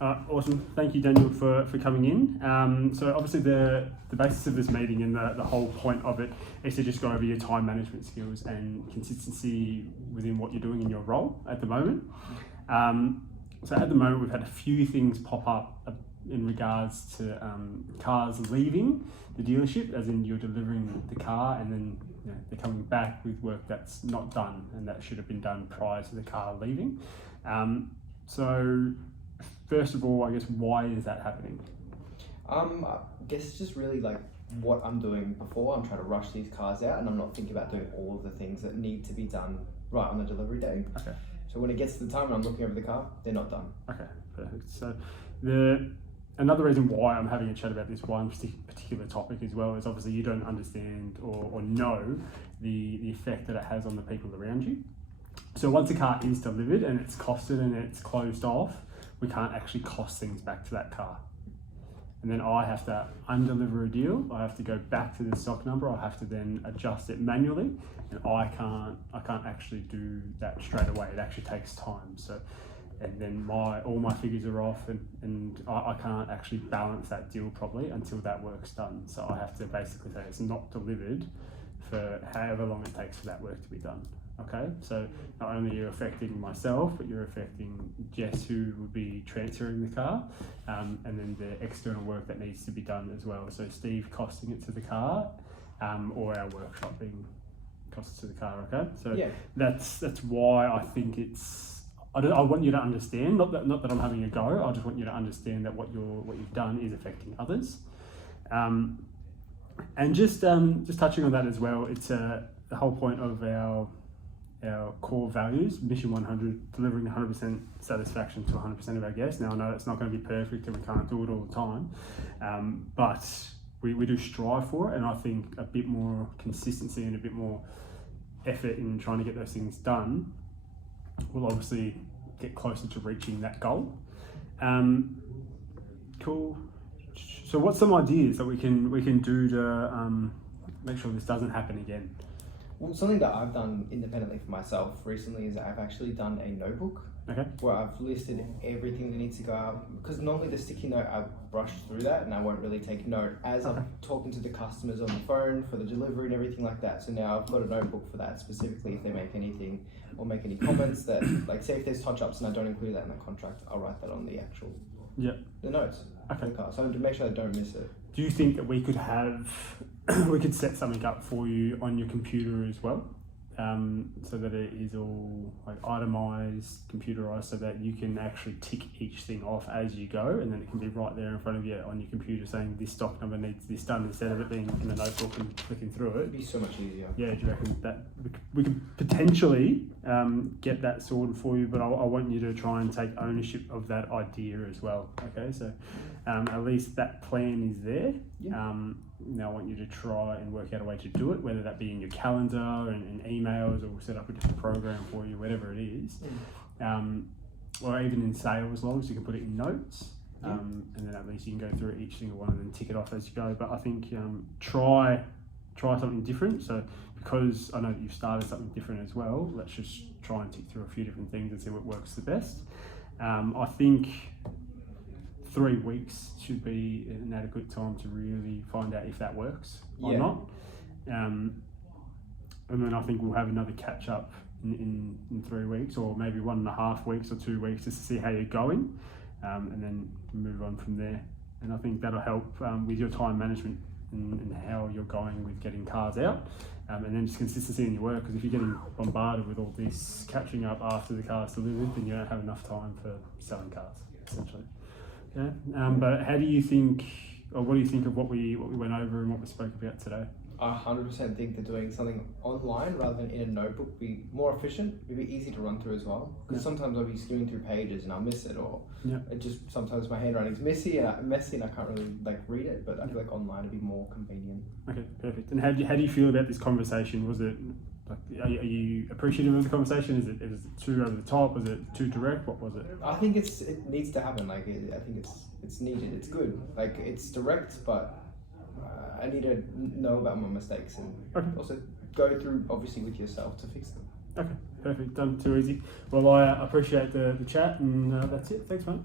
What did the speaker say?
Awesome. Thank you, Daniel, for coming in. So obviously the basis of this meeting and the whole point of it is to just go over your time management skills and consistency within what you're doing in your role at the moment. So at the moment we've had a few things pop up in regards to cars leaving the dealership, as in you're delivering the car and then they're coming back with work that's not done and that should have been done prior to the car leaving. So first of all, I guess, why is that happening? I guess it's just really like what I'm doing before. I'm trying to rush these cars out and I'm not thinking about doing all of the things that need to be done right on the delivery day. Okay. So when it gets to the time and I'm looking over the car, they're not done. Okay, perfect. So another reason why I'm having a chat about this one particular topic as well is obviously you don't understand or know the effect that it has on the people around you. So once a car is delivered and it's costed and it's closed off, we can't actually cost things back to that car. And then I have to undeliver a deal. I have to go back to the stock number. I have to then adjust it manually, and I can't actually do that straight away. It actually takes time. So, and then all my figures are off, and I can't actually balance that deal properly until that work's done. So I have to basically say it's not delivered for however long it takes for that work to be done. Okay, so not only you're affecting myself, but you're affecting Jess, who would be transferring the car, and then the external work that needs to be done as well. So Steve costing it to the car, or our workshop being costed to the car. Okay, so yeah, that's why I think it's. I want you to understand, not that I'm having a go. I just want you to understand that what you've done is affecting others, and just touching on that as well. It's the whole point of our core values, Mission 100, delivering 100% satisfaction to 100% of our guests. Now I know it's not going to be perfect and we can't do it all the time, but we do strive for it, and I think a bit more consistency and a bit more effort in trying to get those things done will obviously get closer to reaching that goal. Cool. So what's some ideas that we can do to make sure this doesn't happen again? Well, something that I've done independently for myself recently is I've actually done a notebook. Okay. Where I've listed everything that needs to go out, because normally the sticky note, I brush through that and I won't really take note as I'm talking to the customers on the phone for the delivery and everything like that. So now I've got a notebook for that, specifically if they make anything or make any comments that, like, say if there's touch-ups and I don't include that in the contract, I'll write that on the actual the notes for the car, so to make sure I don't miss it. Do you think that we could set something up for you on your computer as well, so that it is all like itemized, computerized, so that you can actually tick each thing off as you go, and then it can be right there in front of you on your computer saying this stock number needs this done, instead of it being in the notebook and flicking through it? It'd be so much easier. Yeah, do you reckon that we could potentially get that sorted for you? But I want you to try and take ownership of that idea as well. Okay, so at least that plan is there. Yeah. Now I want you to try and work out a way to do it, whether that be in your calendar and emails, or we'll set up a different program for you, whatever it is. Or even in sales logs, you can put it in notes, and then at least you can go through each single one and then tick it off as you go. But I think try something different. So because I know that you've started something different as well, let's just try and tick through a few different things and see what works the best. I think 3 weeks should be an adequate time to really find out if that works or not. And then I think we'll have another catch up in 3 weeks, or maybe 1.5 weeks or 2 weeks, just to see how you're going, and then move on from there. And I think that'll help with your time management and how you're going with getting cars out, and then just consistency in your work, because if you're getting bombarded with all this catching up after the car's delivered, then you don't have enough time for selling cars, essentially. Yeah. But how do you think, or what do you think of what we went over and what we spoke about today? I 100% think that doing something online rather than in a notebook would be more efficient. It'd be easy to run through as well, because sometimes I'll be skimming through pages and I'll miss it, or it just sometimes my handwriting's messy and I can't really read it. But I feel like online would be more convenient. Okay, perfect. And how do you feel about this conversation? Was it are you appreciative of the conversation? Is it too over the top? Was it too direct? What was it? I think it needs to happen. I think it's needed. It's good. Like, it's direct, but I need to know about my mistakes and also go through, obviously, with yourself to fix them. Okay, perfect. Done. Too easy. Well, I appreciate the chat, and that's it. Thanks, mate.